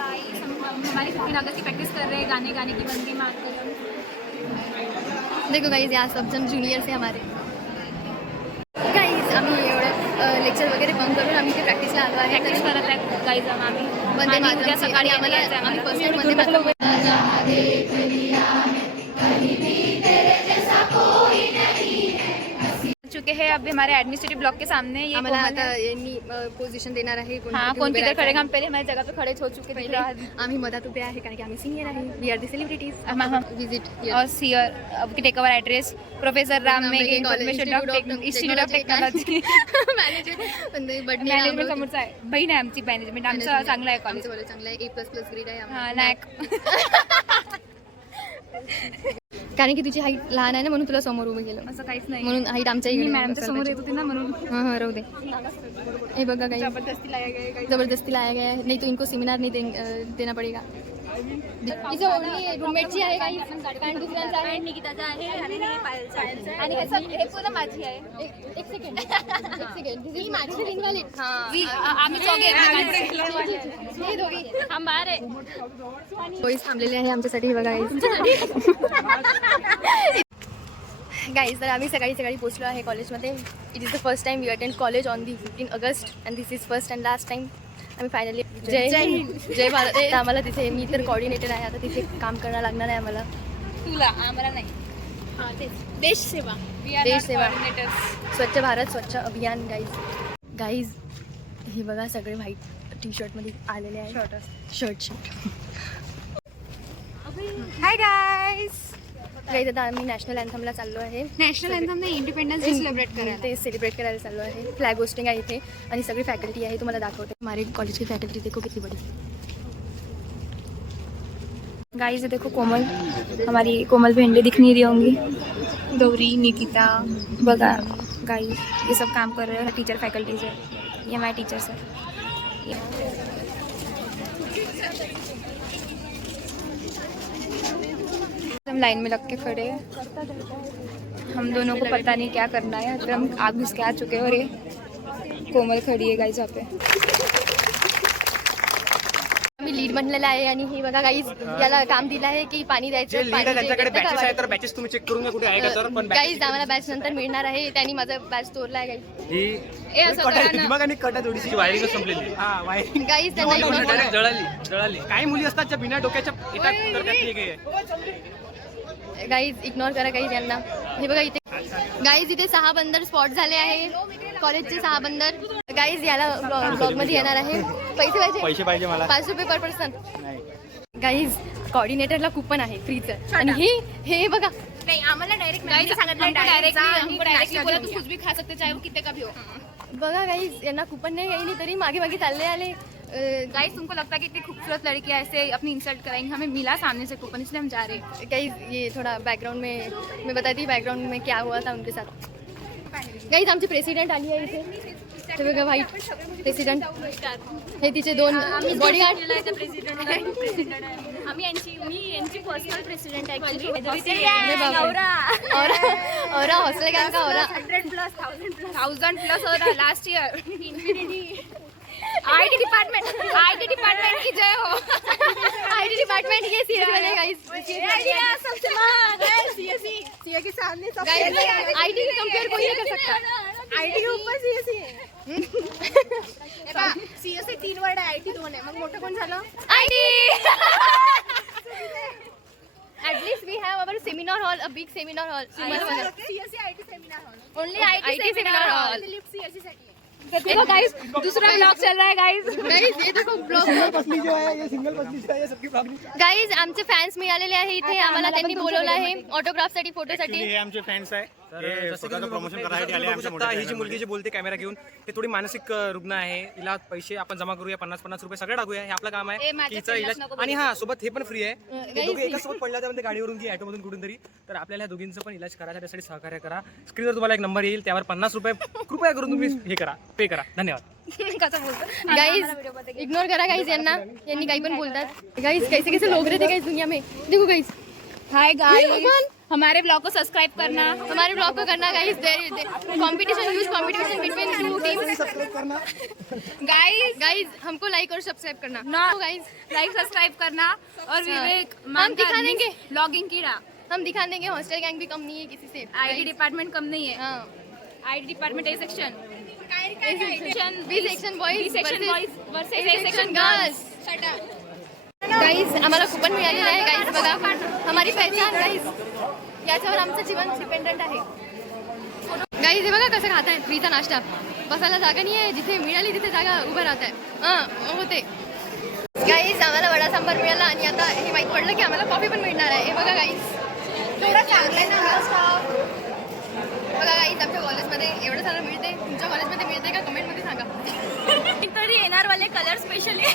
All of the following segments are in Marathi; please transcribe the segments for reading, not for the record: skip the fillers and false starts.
हमारी 15 अगस्त की प्रैक्टिस कर रहे हैं, गाने गाने की बंदी मार्क कर। देखो गाइज यहाँ सब जण ज्युनियर्स आहे हमारे. गाइज आम्ही एवढं लेक्चर वगैरे बंद करून आम्ही ते प्रॅक्टिसला आलो आहे. प्रॅक्टिस करत आहे गाईज आम्ही. वंदे मातरम सकाळी आम्हाला फर्स्ट टाइम वंदे मातरम चुके हैं. अभी हमारे एडमिनिस्ट्रेटिव ब्लॉक के सामने ये आम्हाला आता यांनी पोझिशन देणार आहे. हाँ कौन किधर खड़े. हम पहले हमारी जगह पे खड़े हो चुके पहिले आम्ही मधात उभे आहे कारण की आम्ही सिनियर आहे. We are the celebrities. Visit और सीयर अब take over address professor Ram Meghe information institute of technology management समोरचा आहे. बहीण आहे आमची मॅनेजमेंट. आमचं चांगलं आहे कॉलेज. चांगलं आहे. A++ ग्रेड आहे हां नॅक. कारण की तुझी हाईट लहान आहे ना म्हणून तुला समोर उभं केलं. असं काहीच नाही. म्हणून हाईट आमच्या मी मॅडमच्या समोर येत होती ना म्हणून. हाँ राहू दे. हे बघा काही जबरदस्ती लाया गया है. नहीं तो इनको सेमिनार नहीं देना पड़ेगा. इसे ओनली रूममेटची आहे काही कारण दुसऱ्यांचा आहे. निकिताचा आहे आणि आणि हे पूर्ण माझी आहे. एक सेकंड दिस इज माझी इनव्हॅलिड. आम्ही चौघे हे दोघी हम बाहेर आहे. बॉईज थांबलेले आहे आमच्यासाठी. हे बघा गाईज तर आम्ही सकाळी पोचलो आहे कॉलेजमध्ये. It is the first time we attend college on the 15 August and this is first and last time. आम्ही फायनली जय भारत. आम्हाला तिथे मी तर कॉर्डिनेटर आहे. आता तिथे काम करायला लागणार आहे आम्हाला. तुला आम्हाला नाही. देश सेवा स्वच्छ भारत स्वच्छ अभियान. गाईज हे बघा सगळे व्हाईट टी शर्टमध्ये आलेले आहे. Shirt hi guys. गाईज आता आम्ही नॅशनल अँथमला चाललो आहे. नॅशनल अँथम नाही इंडिपेंडन्स डे सेलिब्रेट करायला. ते सेलिब्रेट करायला चाललो आहे. फ्लॅग होस्टिंग आहे इथे आणि सगळी फॅकल्टी आहे. तुम्हाला दाखवते. हमारे कॉलेज की फैकल्टी देखो कितनी बड़ी. गाइस देखो कोमल, हमारी कोमल भेंडे दिख नहीं रही होंगी. गौरी, निकिता बघा गाइस ये सब काम कर रहे हैं. टीचर फैकल्टीज है. ये हमारे टीचर्स है. हम लाइन में लग के खड़े हैं. हम दोनों को पता नहीं क्या करना है. तो हम आग घुस के आ चुके हैं और ये कोमल खड़ी है गाइस यहाँ पे. आम्ही लीड बनलेला आहे आणि हे बघा गाईज याला काम दिलं आहे की पाणी द्यायचं. त्यांच्याकडे बॅचेस आहे तर बॅचेस तुम्ही चेक करून घ्या कुठे आहे का तर. पण गाईज आम्हाला बॅच नंतर मिळणार आहे. त्यांनी माझा बॅच तोडला आहे गाईज. ए असं करा ना. मग आणि कटा थोडीशी वायरिंग संपलेली. हा वायरिंग गाईज त्यांना जळाली. काही मुली असतात ज्या बिना डोक्याच्या येतात तर त्यात ठीक आहे. गाईज इग्नोर करा गाईज यांना. हे बघा इथे गाईज इथे 6 बंदर स्पॉट झाले आहे. कॉलेजचे 6 बंदर. गाईज याला ब्लॉग मध्ये येणार आहे. पैसे पाहिजे मला. 5 रुपये पर पर्सन. गाईज कोऑर्डिनेटरला कूपन आहे फ्रीचं. आणि हे बघा नहीं आम्हाला डायरेक्ट बोला तू कुछ भी खा सकते चाहे वो कितने का भी हो. बघा गाईज यांना कूपन नहीं येईल तरी मागे चालले आले. गाइस तुमको लगता है कि इतनी खूबसूरत लड़की ऐसे अपनी इंसल्ट कराएंगे. हमें मिला सामने से कूपन इसलिए हम जा रहे हैं. गाइज ये थोड़ा बैकग्राउंड में मैं बताती हूँ बैकग्राउंड में क्या हुआ था उनके साथ. गाइज आमचे प्रेसिडेंट आली आहे इथे. ते बघा व्हाईट प्रेसिडेंट. हे तिचे 2 बॉडीगार्ड. आम्ही यांची पर्सनल प्रेसिडेंट और हौसले का औरा 100+ हो रहा लास्ट ईयर. आईटी डिपार्टमेंट की जय हो. आईटी डिपार्टमेंट ये सीरियस बने गाइस. सबसे महान सीए के सामने गाइस आईटी के कंपेयर कोई नहीं कर सकता. आईटी के ऊपर सीएससी है. सीएससी 3 वर्ड आहे. आईटी 2 आहे. मग मोठं कोण झालं. IT. At least we have our seminar hall, a big seminar hall. CSC IT seminar hall. Only IT seminar hall. Lift CSC साठी. देखो गाइस दूसरा ब्लॉग चल रहा है गाइस. ये देखो ब्लॉग. पसली जो है ये सिंगल पसली जो है ये सबकी प्रॉब्लम. गाइस आमचे फॅन्स मिळालेले आहे इथे. आम्हाला त्यांनी बोलवलं आहे ऑटोग्राफ साठी फोटोसाठी. हे आमचे फॅन्स आहे. तर जसं की प्रमोशन करायसाठी आले आमच्या मोठ्या. ही जी मुलगी जी बोलते कॅमेरा घेऊन ते थोडी मानसिक रुग्ण आहे. तिला पैसे आपण जमा करूया 50-50 रुपये सगळं टाकूया. हे आपलं काम आहे. तिचा इलाज आणि हा सोबत हे पण फ्री आहे. ते दोघे एका सोबत पडला त्यामध्ये गाडीवरून की ऑटोमधून कुठून तरी. तर आपल्याला दोघींचं पण इलाज करा. त्यासाठी सहकार्य करा. स्क्रीनवर तुम्हाला एक नंबर येईल त्यावर 50 रुपये कृपया करून तुम्ही हे करा पे करा. धन्यवाद. कसं बोलतो गाइस इग्नोर करा गाइस यांना. यांनी काही पण बोलतात. गाइस कैसे लोग रहते गाइस दुनिया में. देखो गाइस. हाय गाइस हमारे ब्लॉग को सब्सक्राइब करना, हमारे ब्लॉग को करना guys. Competition, huge competition between 2 teams. Guys हमको लाइक और सब्सक्राइब करना। गाइस लाइक सब्सक्राइब करना। और विवेक हम दिखा देंगे ब्लॉगिंग कीड़ा, हम दिखा देंगे हॉस्टल गैंग भी कम नहीं है किसी से। आईटी डिपार्टमेंट कम नहीं है। हाँ, IT department A section, B section boys versus A section section girls. Guys आम्हाला कुपन मिळालेलं आहे गाईज, बघा हमारी पहचान गाईज, याच्यावर आमचं जीवन डिपेंडंट आहे। गाईज हे बघा कसं खात आहे फ्रीचा नाश्ता, बसायला जागा नाही आहे, जिथे मिळाली तिथे जागा उभं राहत आहे होते। गाईज आम्हाला वडा सांबार मिळाला आणि आता हे माहीत पडलं की आम्हाला कॉफी पण मिळणार आहे। हे बघा गाईज एवढं चांगलं आहे ना स्टॉप। बघा गाईज आमच्या कॉलेजमध्ये एवढं सारं मिळते, तुमच्या कॉलेजमध्ये मिळते का कमेंटमध्ये सांगा। तरी येणार वाले कलर स्पेशली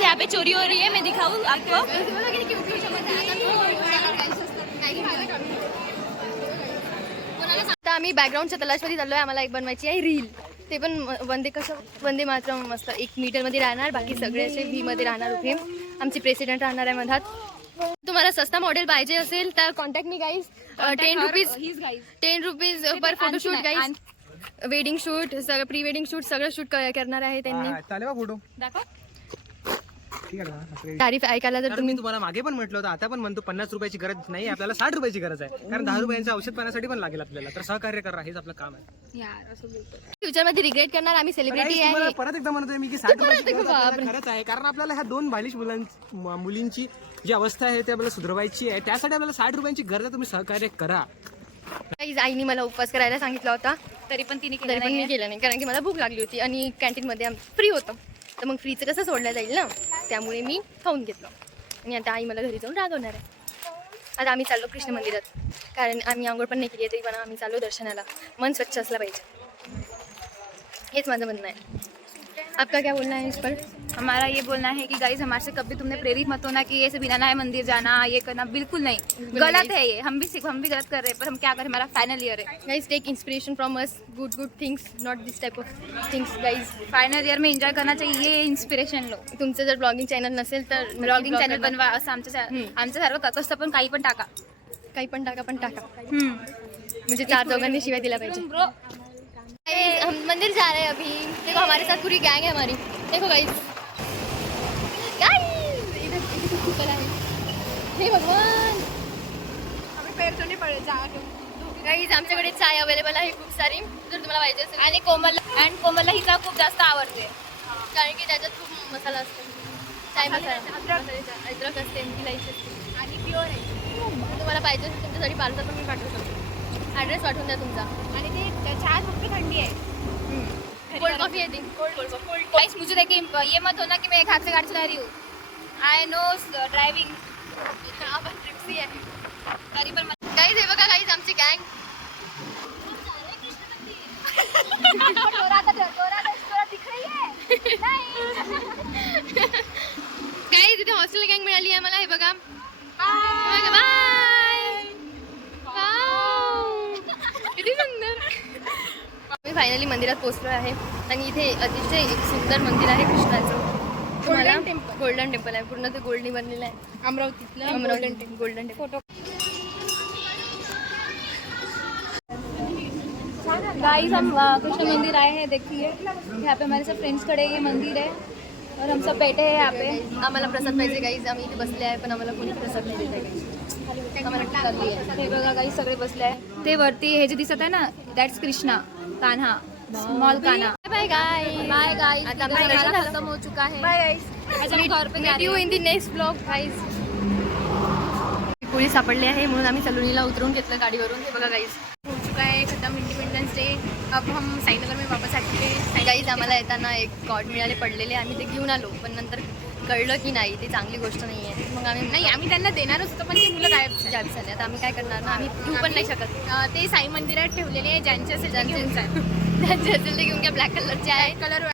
यहाँ पे चोरी हो रही है, मैं दिखाऊं आपको। आता आम्ही बॅकग्राऊंडच्या तलाशमध्ये चाललो आहे, आम्हाला एक बनवायची आहे रील, ते पण वंदे मातरम मस्त 1 मीटरमध्ये राहणार, बाकी सगळे असे व्हीमध्ये राहणार उभे। आमची प्रेसिडेंट राहणार आहे मधात। तुम्हाला सस्ता मॉडेल पाहिजे असेल तर कॉन्टॅक्ट मी गाईज। 10 रुपीज पर फोटोशूट गाईज, वेडिंग शूट सगळं, प्री वेडिंग शूट सगळं शूट करणार आहे त्यांनी। चालेल फोटो दाखव। ठीक आहे ना? तारीफ ऐकायला जर तुम्ही तुम्हाला मागे पण म्हटलं होतं, आता पण म्हणतो 50 रुपयाची गरज नाही, आपल्याला 60 रुपयाची गरज आहे, कारण 10 रुपयांचं औषध पाण्यासाठी पण लागेल आपल्याला, तर सहकार्य करा, हेच आपलं काम आहे यार असं बोलतो। फ्युचरमध्ये रिग्रेट करणार आम्ही सेलिब्रिटी तुम्हाला आहे। परत एकदा म्हणतोय मी की 60 रुपयाची गरज आपल्याला खरंच आहे, कारण आपल्याला ह्या 2 बालिश मुलींची जी अवस्था आहे ती आपल्याला सुधारवायची आहे, त्यासाठी आपल्याला 60 रुपयांची गरज आहे, तुम्ही सहकार्य करा। गाईज आईने मला उपवास करायला सांगितला होता, तरी पण तिने तरी पण मी केलं नाही, कारण की मला भूक लागली होती आणि कॅन्टीनमध्ये फ्री होतं, तर मग फ्रीचं कसं सोडलं जाईल ना, त्यामुळे मी खाऊन घेतलं आणि आता आई मला घरी जाऊन रागवणार आहे। आता आम्ही चाललो कृष्ण मंदिरात, कारण आम्ही आंघोळ पण नाही केली आहे, तरी पण आम्ही चाललो दर्शनाला। मन स्वच्छ असलं पाहिजे, हेच माझं म्हणणं आहे। आपका क्या बोलना है इस पर? हमारा ये बोलना है कि गाइस हमारे से कभी तुमने प्रेरित मत होना कि ऐसे बिना ना मंदिर जाना, ये करना, बिल्कुल नहीं, गलत है ये। हम भी गलत कर रहे हैं, पर हम क्या करें, हमारा फाइनल ईयर है। Guys take inspiration from us, good things, not this type of things guys. Final year में एंजॉय करना चाहिए, ये इन्स्पिरेशन लो। तुमचं जर ब्लॉगिंग चॅनल नसेल तर ब्लॉगिंग चॅनल बनवा, असं आमच्यासारखं कसं पण काही पण टाका, काही पण टाका म्हणजे 4 चौघांनी शिवाय दिला पाहिजे। ब्रो गाइस हम मंदिर जा रहे हैं अभी, देखो हमारे साथ पूरी गैंग है हमारी, देखो गाइस इधर कुकर है, हे भगवान अभी पैर तो नहीं पड़े जा। गाइस आमच्याकडे चाय अवेलेबल आहे खूप सारी, जर तुम्हाला पाहिजे असेल। आणि कोमलला ही चहा खूप जास्त आवडते, कारण की त्याच्यात खूप मसाला असतो, चाय मसाला, अद्रक असते, इलायची असते आणि प्युअर आहे। तुम्हाला पाहिजे असेल तुमच्यासाठी पार्सल पण मी पाठवू शकतो, ॲड्रेस पाठवून द्या तुमचा। आणि ते चहा खूप थंडी है, कोल्ड कॉफी है दी, कोल्ड गाइस मुझे देखिए ये मत होना कि मैं एक हाथ से गाड़ी चला रही हूँ, आई नो ड्राइविंग, आपण ट्रिप्सी आहे। तरी पण गाइस हे बघा गाइस आमची गँग, गाइस इथे हॉस्टेल गँग मिळाली आहे मला, हे बघा बाय, किती सुंदर। मी फायनली मंदिरात पोहोचलो आहे आणि इथे अतिशय एक सुंदर मंदिर आहे कृष्णाचं, गोल्डन टेम्पल आहे, पूर्ण ते गोल्डनी बनलेलं आहे, अमरावती गोल्डन टेम्पल। गाइस हम कृष्ण मंदिर आए हैं, देखिए यहाँ पे हमारे सब फ्रेंड्स खड़े हैं, ये मंदिर है और हम सब बैठे हैं यहाँ पे। आम्हाला प्रसाद पाहिजे गाईज, आम्ही इथे बसले आहे पण आम्हाला कोणी प्रसाद नाही देत आहे, आम्हाला भूक लागली आहे। हे बघा गाइस सगळे बसले आहे, ते वरती हे जे दिसत आहे ना, that's Krishna, Kanha, small Kanha. Bye guys, bye guys, आता आमचं दर्शन झालं, खत्म हो चुका है। बाय गाइस, आज हम घर पे जा मीट रहे यू हैं। In the next blog guys. Police सापडले आहे म्हणून आम्ही सलुनीला उतरून घेतलं गाडीवरून, हे बघा गाइस हो चुका है खत्म इंडिपेंडेंस डे, अब हम साईनगर में वापस आ चुके हैं। गाइस आम्हाला येताना एक कॉर्ड मिळाले पडलेले, आम्ही ते घेऊन आलो, पण नंतर कळलं की नाही ते चांगली गोष्ट नाही आहे, मग आम्ही त्यांना देणारच होतं, पण ते मुलं गायब झाली. जावी झाले। आता आम्ही काय करणार ना, आम्ही घेऊ पण नाही शकत, ते साई मंदिरात ठेवलेले आहे, ज्यांचे असेल ते घेऊन जा. ज्यांचे असेल ते घेऊन घ्या, ब्लॅक कलरचे आहे कलर